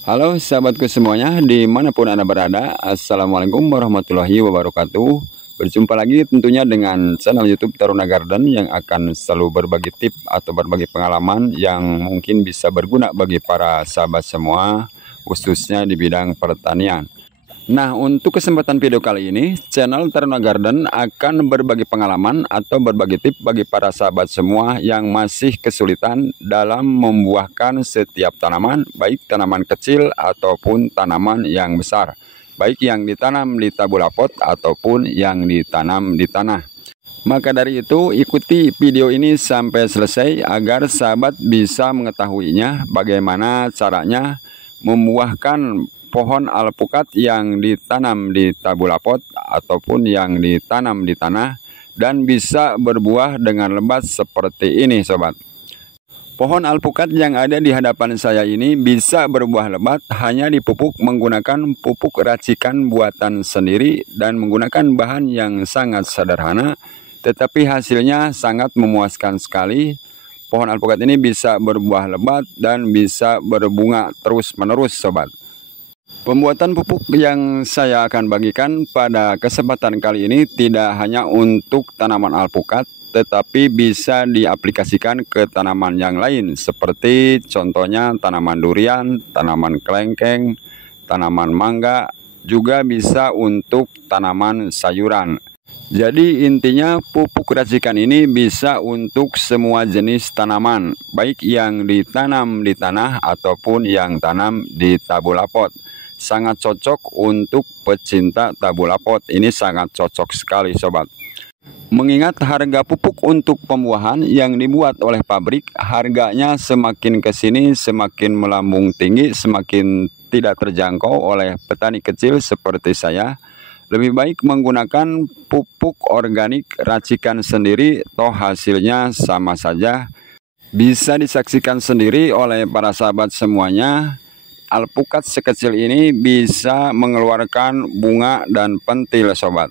Halo sahabatku semuanya, dimanapun Anda berada, Assalamualaikum warahmatullahi wabarakatuh. Berjumpa lagi tentunya dengan channel YouTube Taruna Garden yang akan selalu berbagi tips atau berbagi pengalaman yang mungkin bisa berguna bagi para sahabat semua, khususnya di bidang pertanian. Nah, untuk kesempatan video kali ini, channel Taruna Garden akan berbagi pengalaman atau berbagi tips bagi para sahabat semua yang masih kesulitan dalam membuahkan setiap tanaman, baik tanaman kecil ataupun tanaman yang besar, baik yang ditanam di tabula pot ataupun yang ditanam di tanah. Maka dari itu, ikuti video ini sampai selesai agar sahabat bisa mengetahuinya bagaimana caranya membuahkan pohon alpukat yang ditanam di tabula pot ataupun yang ditanam di tanah dan bisa berbuah dengan lebat seperti ini sobat. Pohon alpukat yang ada di hadapan saya ini bisa berbuah lebat hanya dipupuk menggunakan pupuk racikan buatan sendiri dan menggunakan bahan yang sangat sederhana, tetapi hasilnya sangat memuaskan sekali. Pohon alpukat ini bisa berbuah lebat dan bisa berbunga terus-menerus sobat. Pembuatan pupuk yang saya akan bagikan pada kesempatan kali ini tidak hanya untuk tanaman alpukat, tetapi bisa diaplikasikan ke tanaman yang lain seperti contohnya tanaman durian, tanaman kelengkeng, tanaman mangga, juga bisa untuk tanaman sayuran. Jadi intinya pupuk racikan ini bisa untuk semua jenis tanaman, baik yang ditanam di tanah ataupun yang tanam di tabula pot. Sangat cocok untuk pecinta tabula pot, ini sangat cocok sekali sobat. Mengingat harga pupuk untuk pembuahan yang dibuat oleh pabrik, harganya semakin kesini semakin melambung tinggi, semakin tidak terjangkau oleh petani kecil seperti saya. Lebih baik menggunakan pupuk organik racikan sendiri, toh hasilnya sama saja. Bisa disaksikan sendiri oleh para sahabat semuanya, alpukat sekecil ini bisa mengeluarkan bunga dan pentil sobat.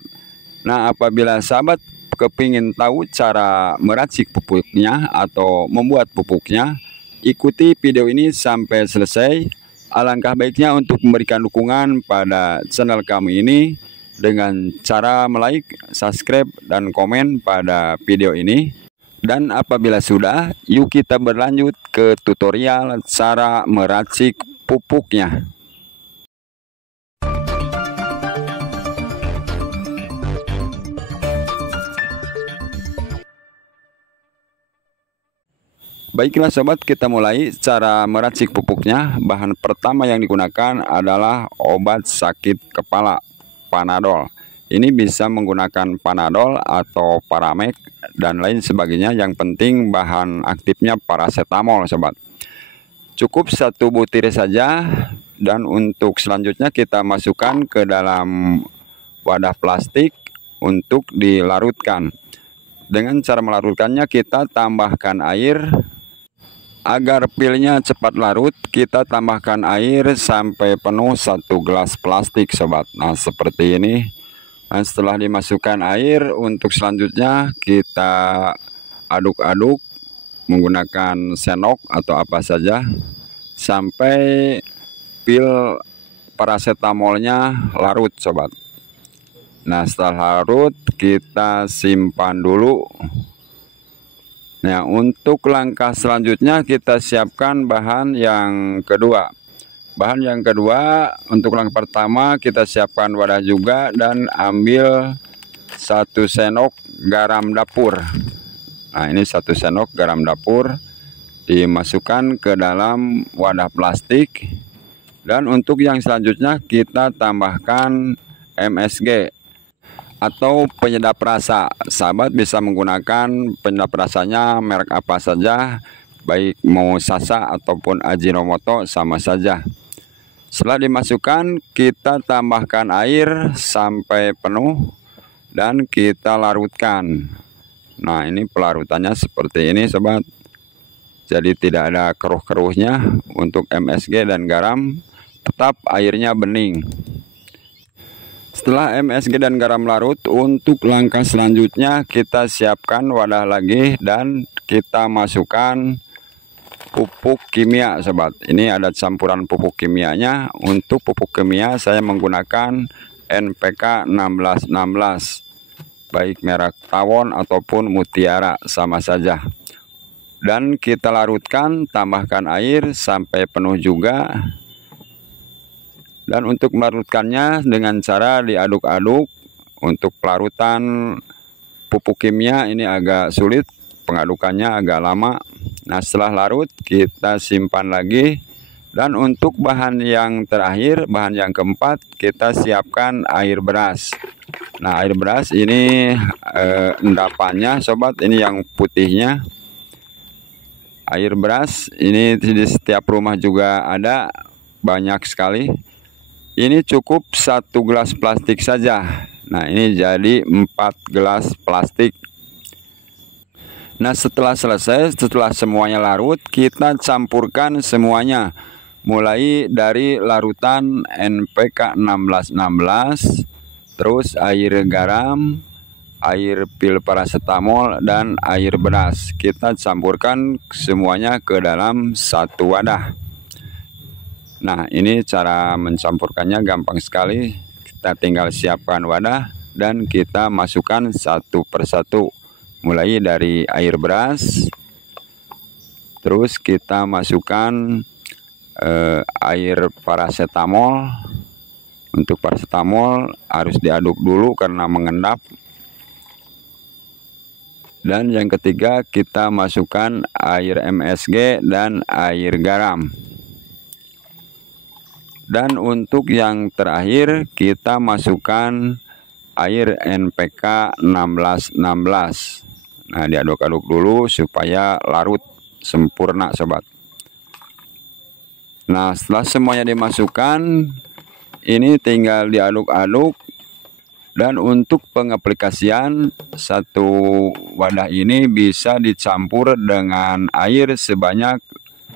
Nah, apabila sahabat kepingin tahu cara meracik pupuknya atau membuat pupuknya, ikuti video ini sampai selesai. Alangkah baiknya untuk memberikan dukungan pada channel kami ini dengan cara like, subscribe, dan komen pada video ini. Dan apabila sudah, yuk kita berlanjut ke tutorial cara meracik pupuknya. Baiklah sobat, kita mulai cara meracik pupuknya. Bahan pertama yang digunakan adalah obat sakit kepala, Panadol. Ini bisa menggunakan Panadol atau Paramek dan lain sebagainya. Yang penting bahan aktifnya paracetamol sobat. Cukup 1 butir saja, dan untuk selanjutnya kita masukkan ke dalam wadah plastik untuk dilarutkan. Dengan cara melarutkannya, kita tambahkan air. Agar pilnya cepat larut, kita tambahkan air sampai penuh 1 gelas plastik sobat. Nah, seperti ini. Nah, setelah dimasukkan air, untuk selanjutnya kita aduk-aduk menggunakan sendok atau apa saja sampai pil paracetamolnya larut sobat. Nah, setelah larut kita simpan dulu. Nah, untuk langkah selanjutnya kita siapkan bahan yang kedua. Bahan yang kedua, untuk langkah pertama kita siapkan wadah juga dan ambil 1 sendok garam dapur. Nah, ini 1 sendok garam dapur dimasukkan ke dalam wadah plastik. Dan untuk yang selanjutnya kita tambahkan MSG atau penyedap rasa. Sahabat bisa menggunakan penyedap rasanya merek apa saja, baik mau Sasa ataupun Ajinomoto sama saja. Setelah dimasukkan, kita tambahkan air sampai penuh dan kita larutkan. Nah, ini pelarutannya seperti ini sobat. Jadi tidak ada keruh-keruhnya. Untuk MSG dan garam tetap airnya bening. Setelah MSG dan garam larut, untuk langkah selanjutnya kita siapkan wadah lagi dan kita masukkan pupuk kimia sobat. Ini ada campuran pupuk kimianya. Untuk pupuk kimia saya menggunakan NPK 1616, baik merek tawon ataupun mutiara sama saja. Dan kita larutkan, tambahkan air sampai penuh juga. Dan untuk melarutkannya dengan cara diaduk-aduk. Untuk pelarutan pupuk kimia ini agak sulit, pengadukannya agak lama. Nah, setelah larut kita simpan lagi. Dan untuk bahan yang terakhir, bahan yang keempat, kita siapkan air beras. Nah, air beras ini endapannya sobat, ini yang putihnya. Air beras ini di setiap rumah juga ada, banyak sekali. Ini cukup 1 gelas plastik saja. Nah, ini jadi 4 gelas plastik. Nah, setelah selesai, setelah semuanya larut, kita campurkan semuanya. Mulai dari larutan NPK 1616, terus air garam, air pil paracetamol, dan air beras. Kita campurkan semuanya ke dalam satu wadah. Nah, ini cara mencampurkannya gampang sekali. Kita tinggal siapkan wadah dan kita masukkan satu persatu. Mulai dari air beras, terus kita masukkan air paracetamol. Untuk paracetamol harus diaduk dulu karena mengendap. Dan yang ketiga kita masukkan air MSG dan air garam. Dan untuk yang terakhir kita masukkan air NPK 1616. Nah, diaduk-aduk dulu supaya larut sempurna sobat. Nah, setelah semuanya dimasukkan, ini tinggal diaduk-aduk. Dan untuk pengaplikasian, satu wadah ini bisa dicampur dengan air sebanyak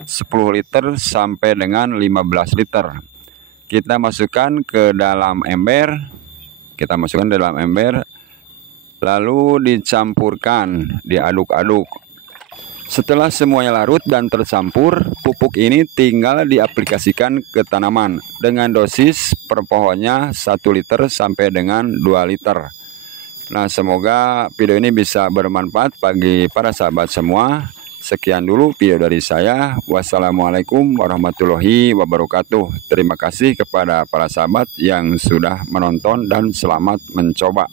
10 liter sampai dengan 15 liter. Kita masukkan ke dalam ember. Lalu dicampurkan, diaduk-aduk. Setelah semuanya larut dan tercampur, pupuk ini tinggal diaplikasikan ke tanaman dengan dosis per pohonnya 1 liter sampai dengan 2 liter. Nah, semoga video ini bisa bermanfaat bagi para sahabat semua. Sekian dulu video dari saya. Wassalamualaikum warahmatullahi wabarakatuh. Terima kasih kepada para sahabat yang sudah menonton dan selamat mencoba.